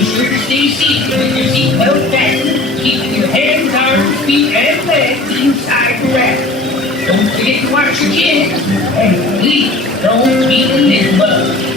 Be sure to stay seated with your seatbelt fastened, keeping your hands, arms, feet, and legs inside the rack. Don't forget to watch your kids, and please don't be the lid bug.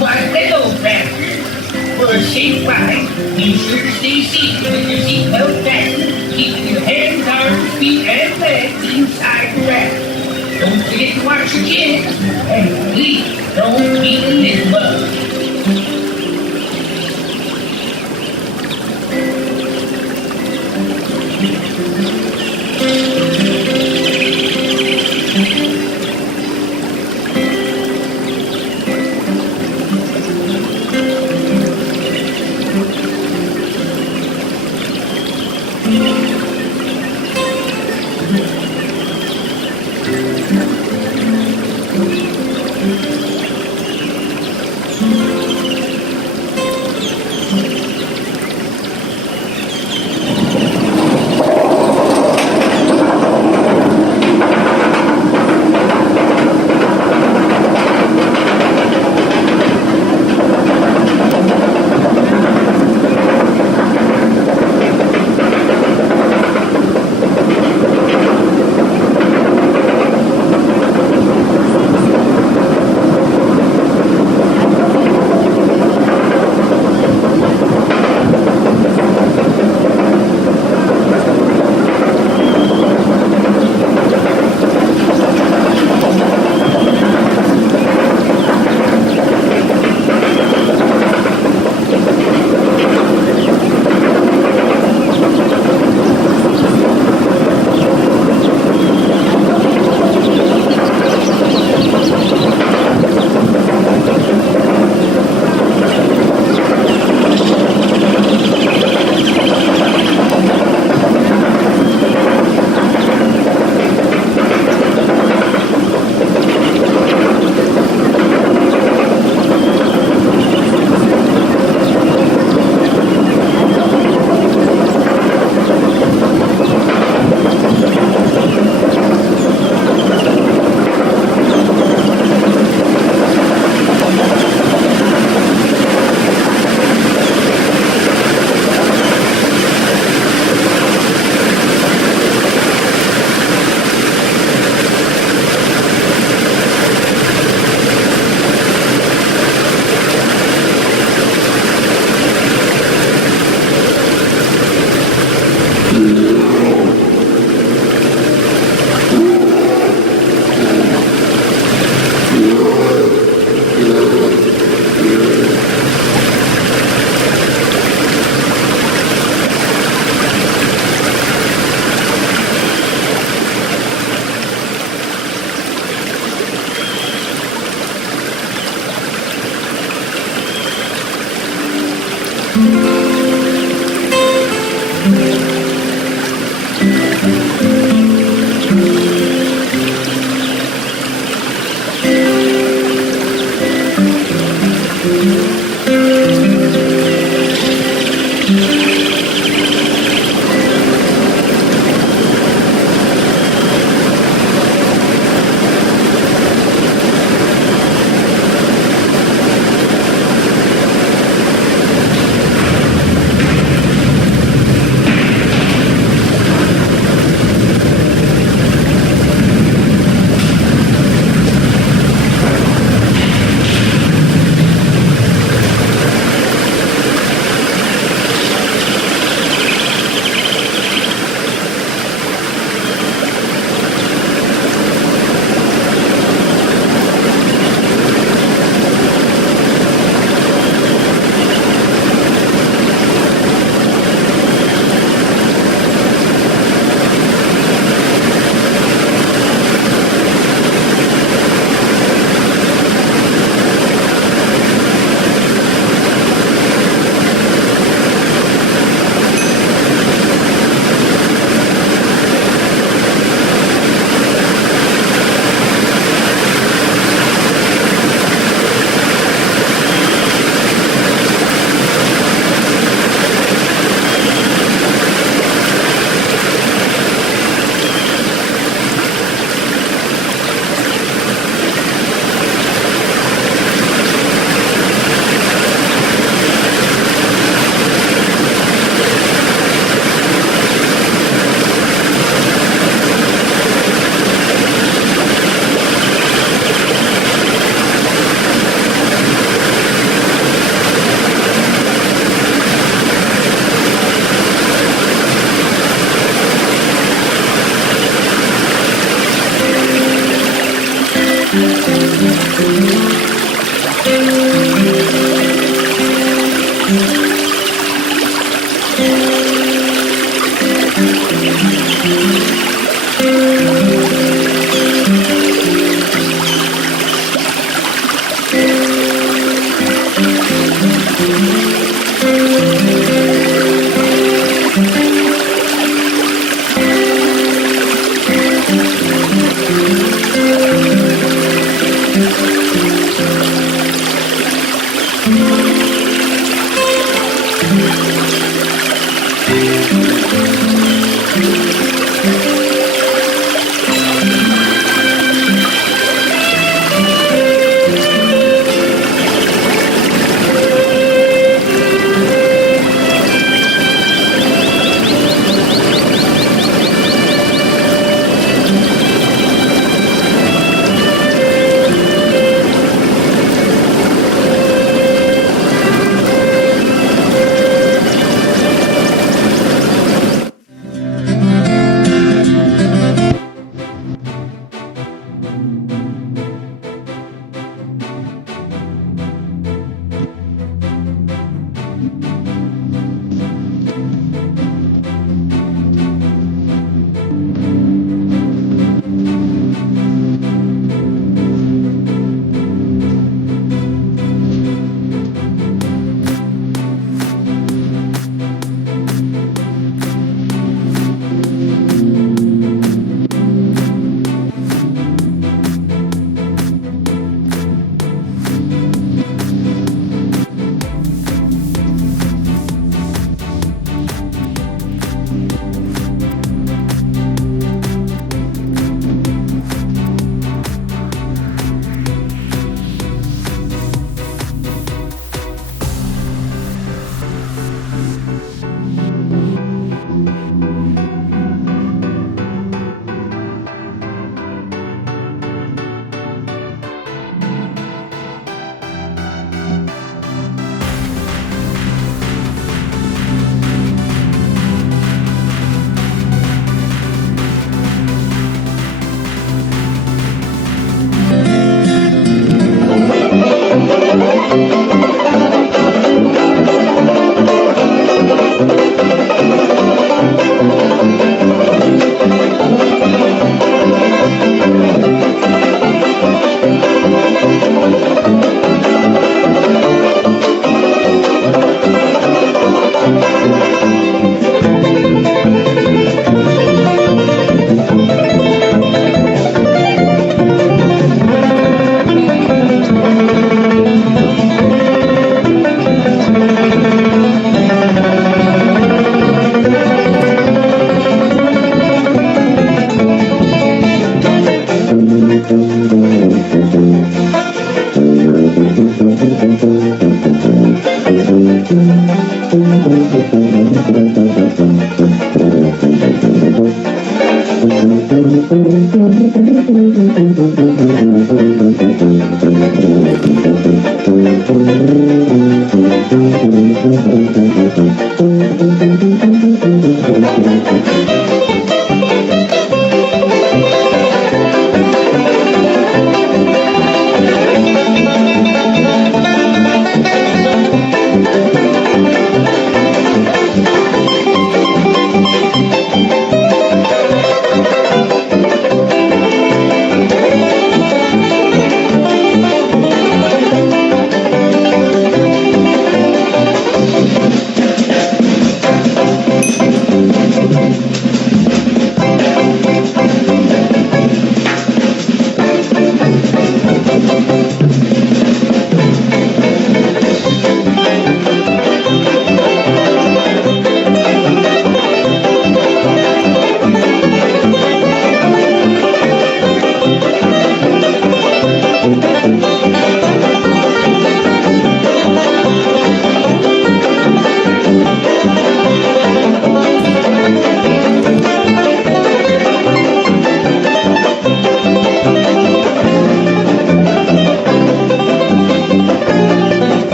Why, hello, Raptor. For a safe ride, be sure to stay seated with your seatbelt fastened, keeping your hands, arms, feet, and legs inside the raft. Don't forget to watch your kids, and please don't be a little bug.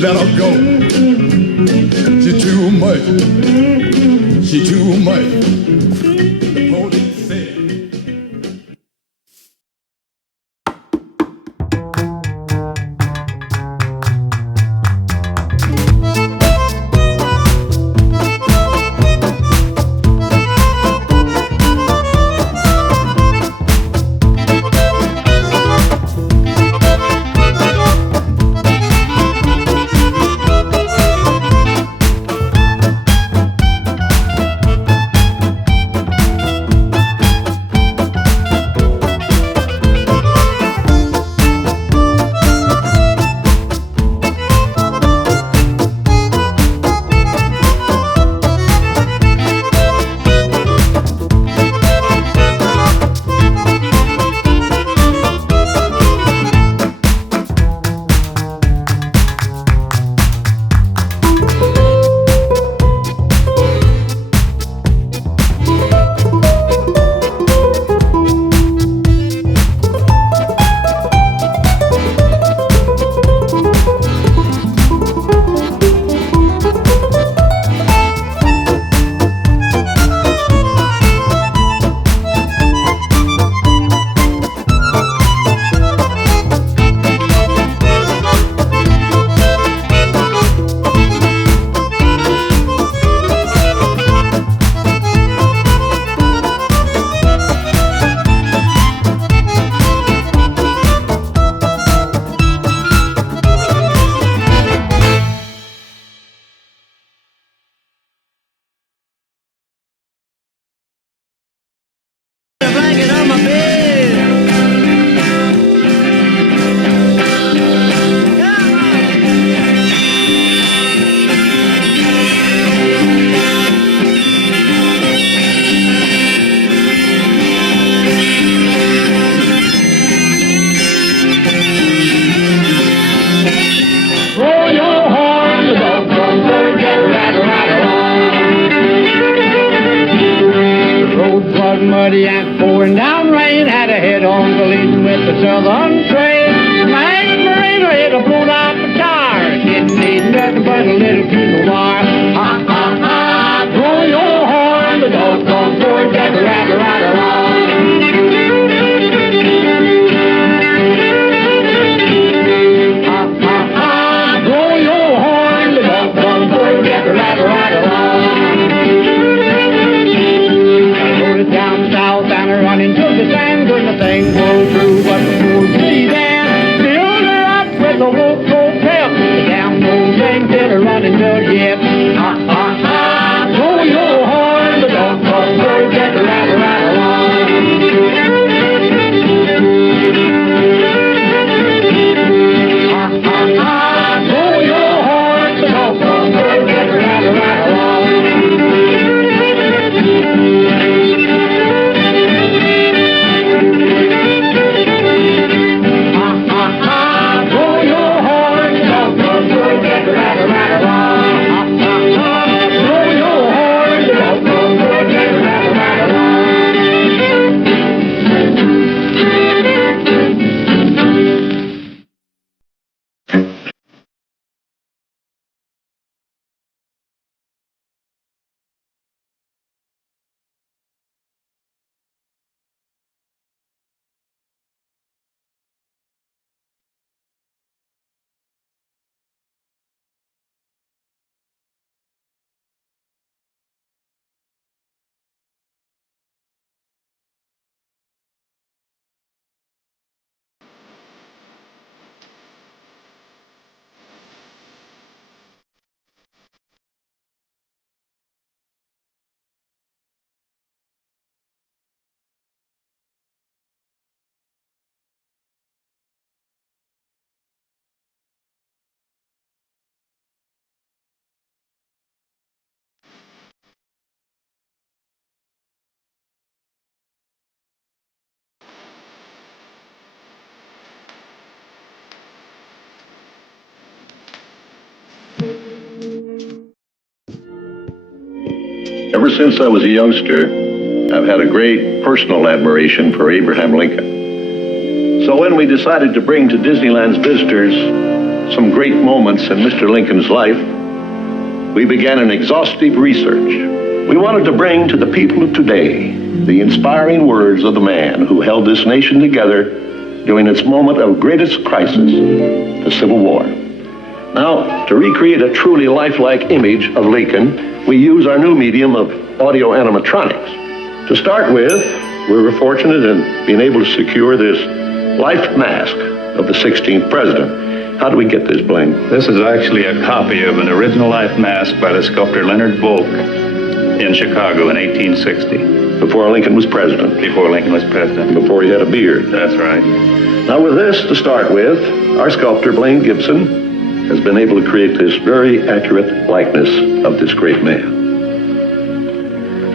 Let her go. She too much. She too much. The police said. muddy and pouring down rain. Had a head-on collision with the southern train. My ex-marine hit a blown-out guitar. Didn't need nothing but a little piece of wire. Ha, ha, ha, blow your horn. The doggone Ford got the rattle, rattle, rattle. Running to the sand when the thing goes through, but the poor city there filled her up with a wolf coat pep. The damn old thing did her running to yet. Ha ha ha, blow your horn, the dog called bird, get the rattle, rattle, rattle. Ha ha ha, blow your horn, the dog called bird, get the rattle, rattle, rattle. Ever since I was a youngster, I've had a great personal admiration for Abraham Lincoln. So when we decided to bring to Disneyland's visitors some great moments in Mr. Lincoln's life, we began an exhaustive research. We wanted to bring to the people of today the inspiring words of the man who held this nation together during its moment of greatest crisis, the Civil War. Now, to recreate a truly lifelike image of Lincoln, we use our new medium of audio animatronics. To start with, we were fortunate in being able to secure this life mask of the 16th president. How do we get this, Blaine? This is actually a copy of an original life mask by the sculptor Leonard Volk in Chicago in 1860. Before Lincoln was president. Before Lincoln was president. Before he had a beard. That's right. Now with this to start with, our sculptor, Blaine Gibson, has been able to create this very accurate likeness of this great man.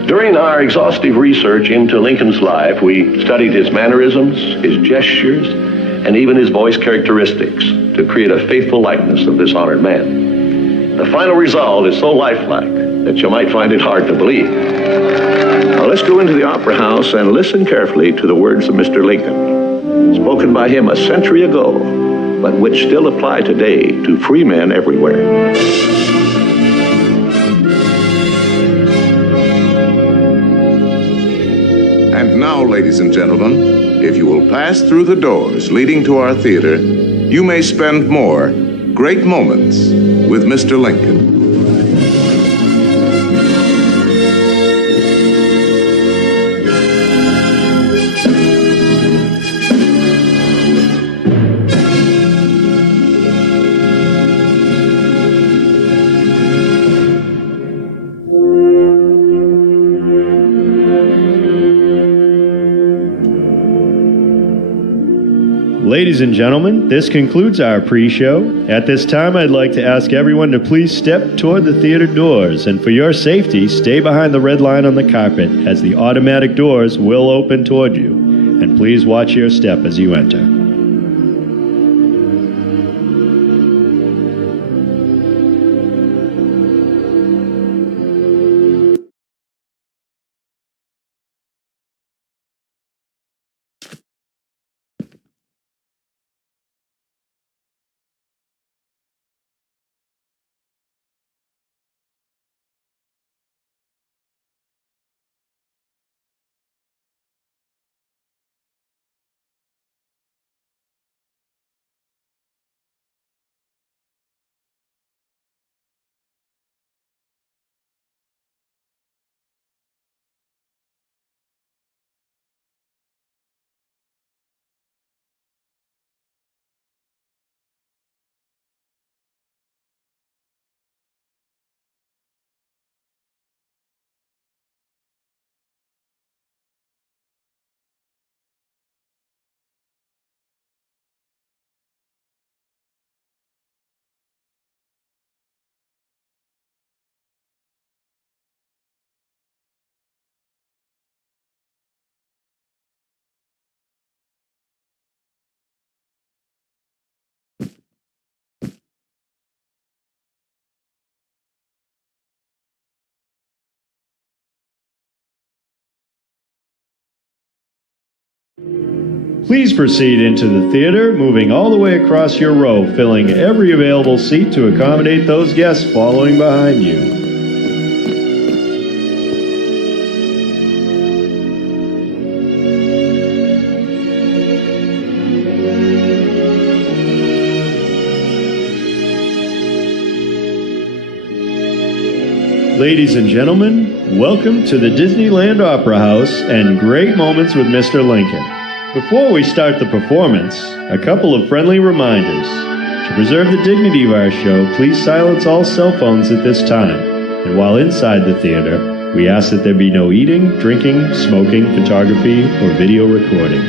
During our exhaustive research into Lincoln's life, we studied his mannerisms, his gestures, and even his voice characteristics to create a faithful likeness of this honored man. The final result is so lifelike that you might find it hard to believe. Now let's go into the Opera House and listen carefully to the words of Mr. Lincoln, spoken by him a century ago, but which still apply today to free men everywhere. And now, ladies and gentlemen, if you will pass through the doors leading to our theater, you may spend more great moments with Mr. Lincoln. Ladies and gentlemen, this concludes our pre-show. At this time, I'd like to ask everyone to please step toward the theater doors, and for your safety, stay behind the red line on the carpet, as the automatic doors will open toward you. And please watch your step as you enter. Please proceed into the theater, moving all the way across your row, filling every available seat to accommodate those guests following behind you. Ladies and gentlemen, welcome to the Disneyland Opera House and Great Moments with Mr. Lincoln. Before we start the performance, a couple of friendly reminders. To preserve the dignity of our show, please silence all cell phones at this time. And while inside the theater, we ask that there be no eating, drinking, smoking, photography, or video recording.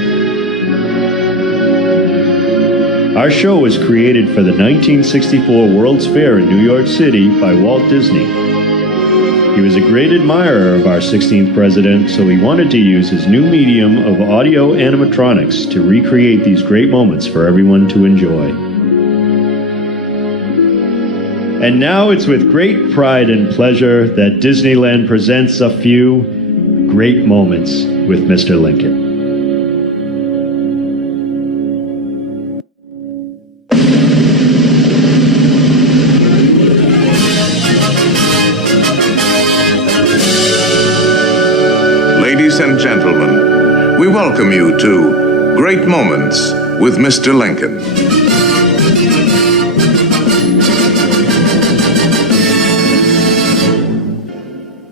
Our show was created for the 1964 World's Fair in New York City by Walt Disney. He was a great admirer of our 16th president, so he wanted to use his new medium of audio animatronics to recreate these great moments for everyone to enjoy. And now it's with great pride and pleasure that Disneyland presents a few great moments with Mr. Lincoln. Ladies and gentlemen, we welcome you to Great Moments with Mr. Lincoln.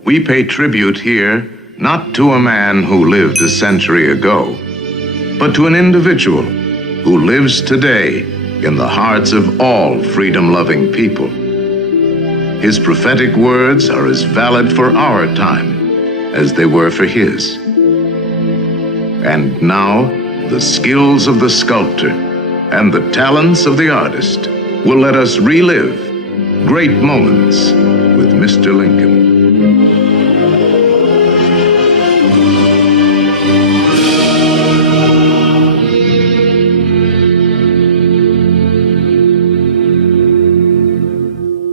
We pay tribute here not to a man who lived a century ago, but to an individual who lives today in the hearts of all freedom-loving people. His prophetic words are as valid for our time as they were for his. And now, the skills of the sculptor and the talents of the artist will let us relive great moments with Mr. Lincoln.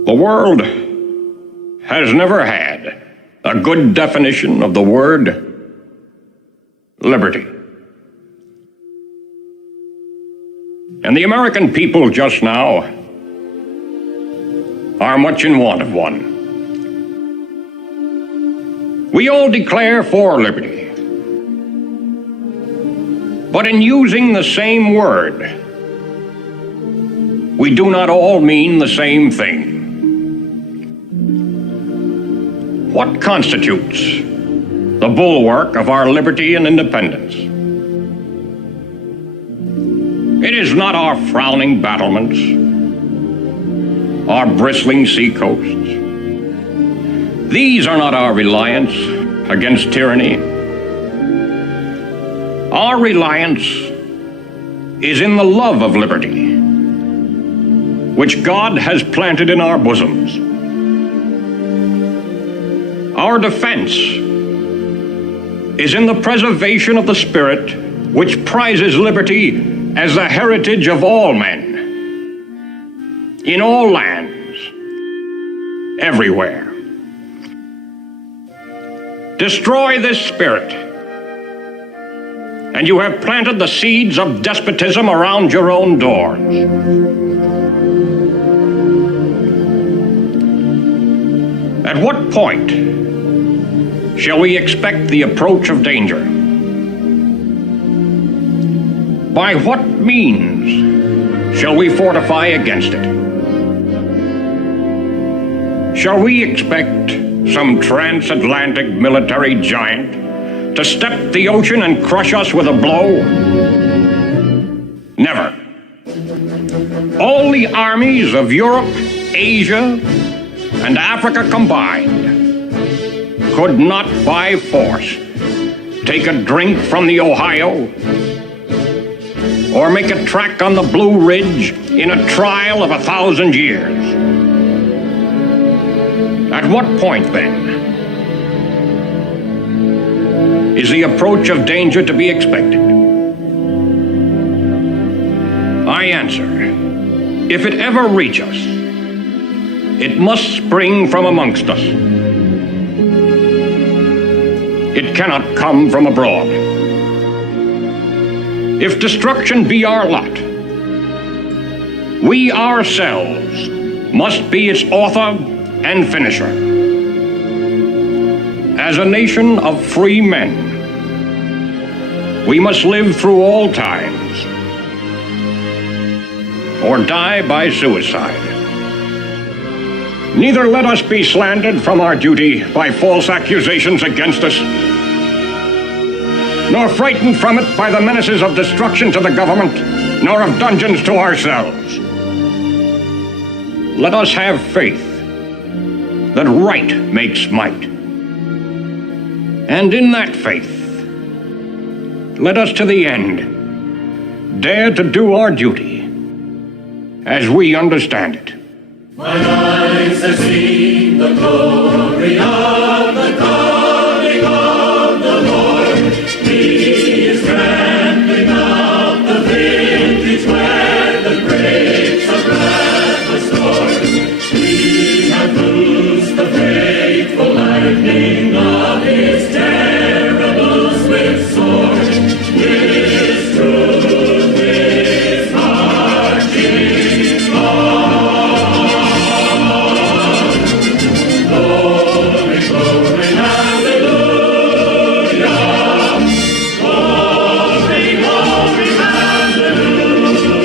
The world has never had a good definition of the word liberty. And the American people just now are much in want of one. We all declare for liberty, but in using the same word, we do not all mean the same thing. What constitutes the bulwark of our liberty and independence? It is not our frowning battlements, our bristling seacoasts. These are not our reliance against tyranny. Our reliance is in the love of liberty, which God has planted in our bosoms. Our defense is in the preservation of the spirit which prizes liberty as the heritage of all men, in all lands, everywhere. Destroy this spirit, and you have planted the seeds of despotism around your own doors. At what point shall we expect the approach of danger? By what means shall we fortify against it? Shall we expect some transatlantic military giant to step the ocean and crush us with a blow? Never. All the armies of Europe, Asia, and Africa combined could not by force take a drink from the Ohio or make a track on the Blue Ridge in a trial of 1,000 years. At what point, then, is the approach of danger to be expected? I answer, if it ever reach us, it must spring from amongst us. It cannot come from abroad. if destruction be our lot, we ourselves must be its author and finisher. As a nation of free men, we must live through all times or die by suicide. Neither let us be slandered from our duty by false accusations against us, nor frightened from it by the menaces of destruction to the government, nor of dungeons to ourselves. Let us have faith that right makes might. And in that faith, let us to the end dare to do our duty as we understand it. Mine eyes have seen the glory of the coming of the Lord. He is trampling up the vintage where the grapes of wrath were stored. We have loosed the faithful lightning of his terrible swift sword. His truth is marching on. Glory, glory, hallelujah. Glory, glory, hallelujah.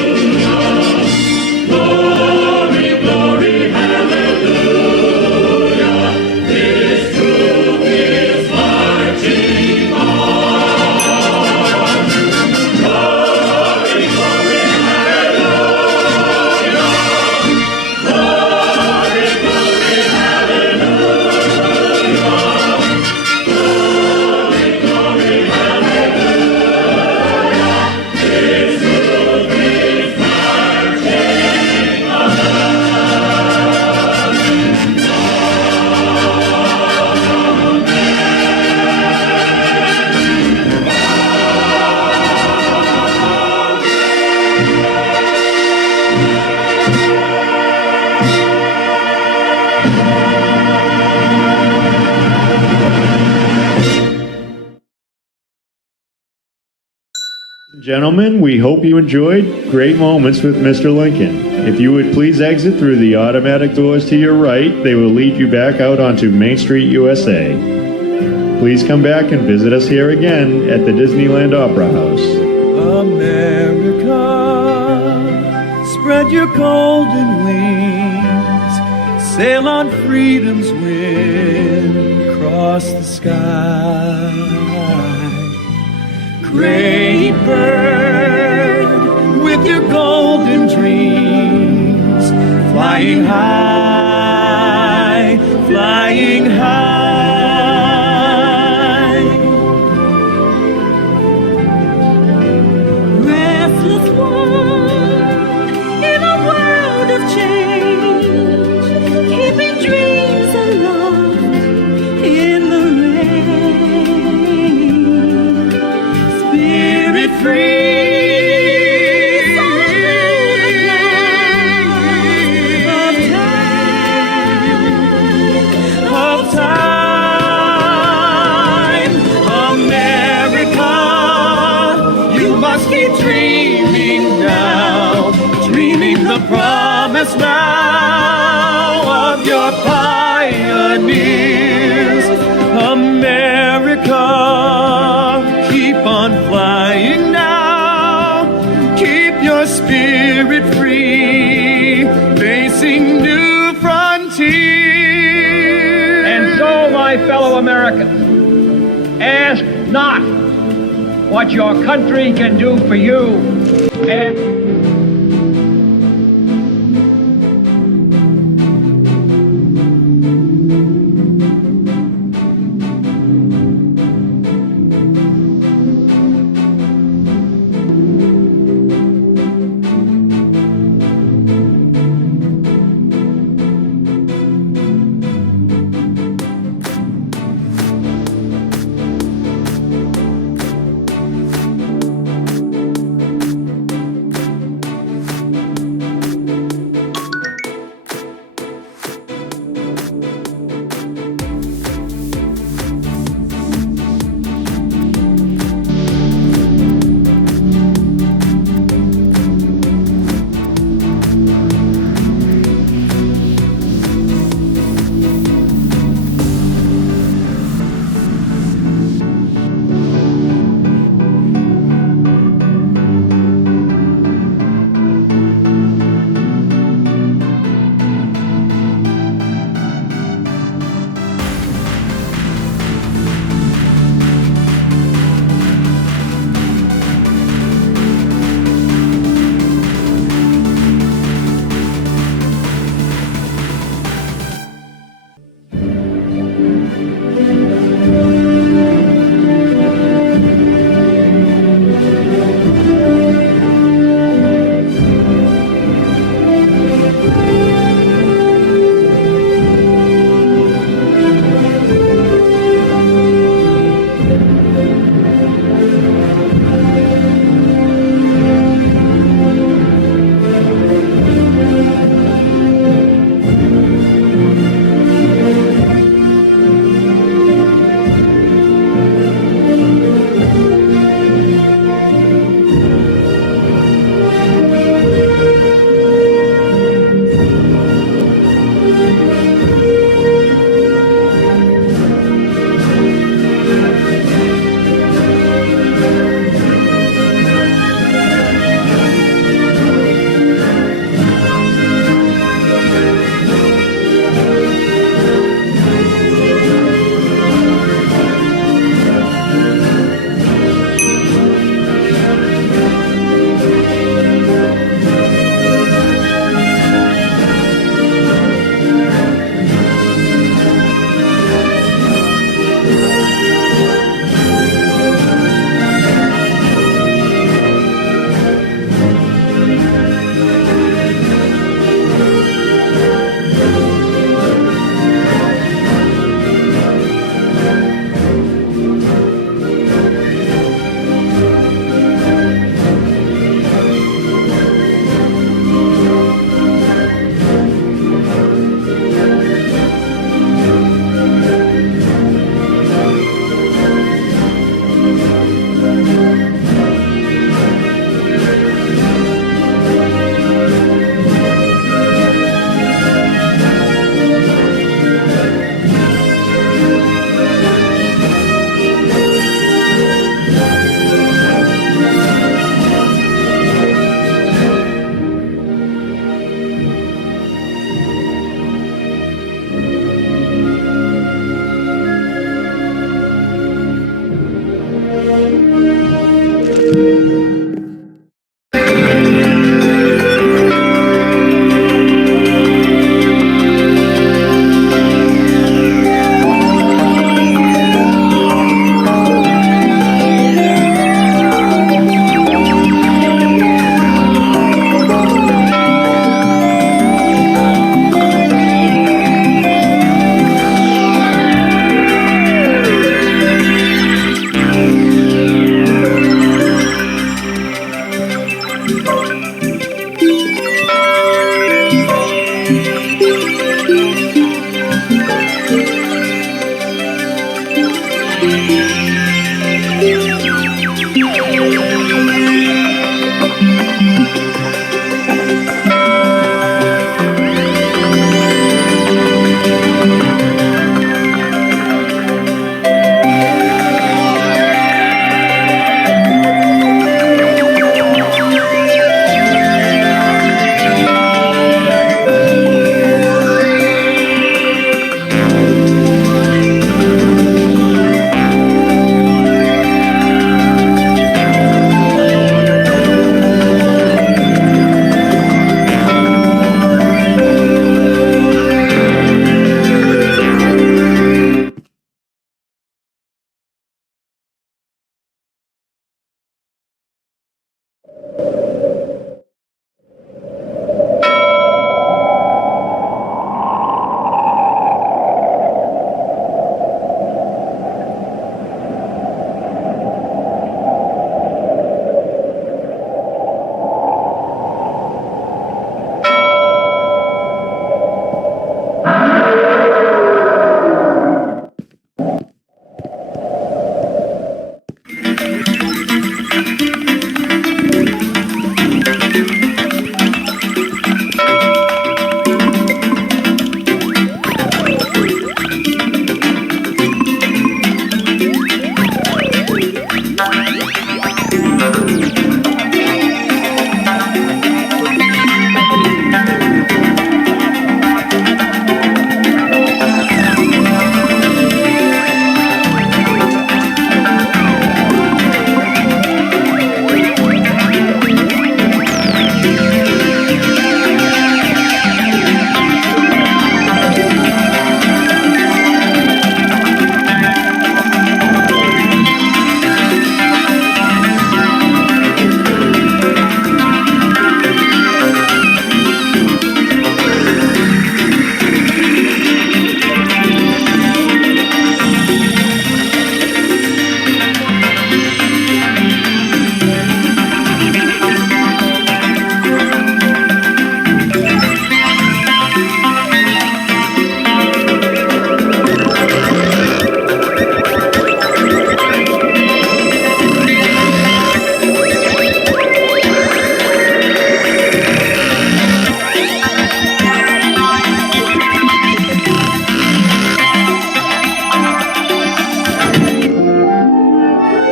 Glory, glory, hallelujah. His truth is marching on. Glory, glory, hallelujah. Glory, glory, hallelujah. Glory, glory, hallelujah. His truth is marching on. Gentlemen, we hope you enjoyed great moments with Mr. Lincoln. If you would please exit through the automatic doors to your right, they will lead you back out onto Main Street, USA. Please come back and visit us here again at the Disneyland Opera House. America, spread your golden wings, sail on freedom's wind across the sky. Great bird with your golden dreams, flying high, flying high. Restless one in a world of change, keeping dreams aloft in the rain. Spirit free. Of time, America, you must keep dreaming now, dreaming the promise now of your pioneers. America, keep on flying now, keep your spirit free, facing new frontiers. And so, my fellow Americans, ask not what your country can do for you, and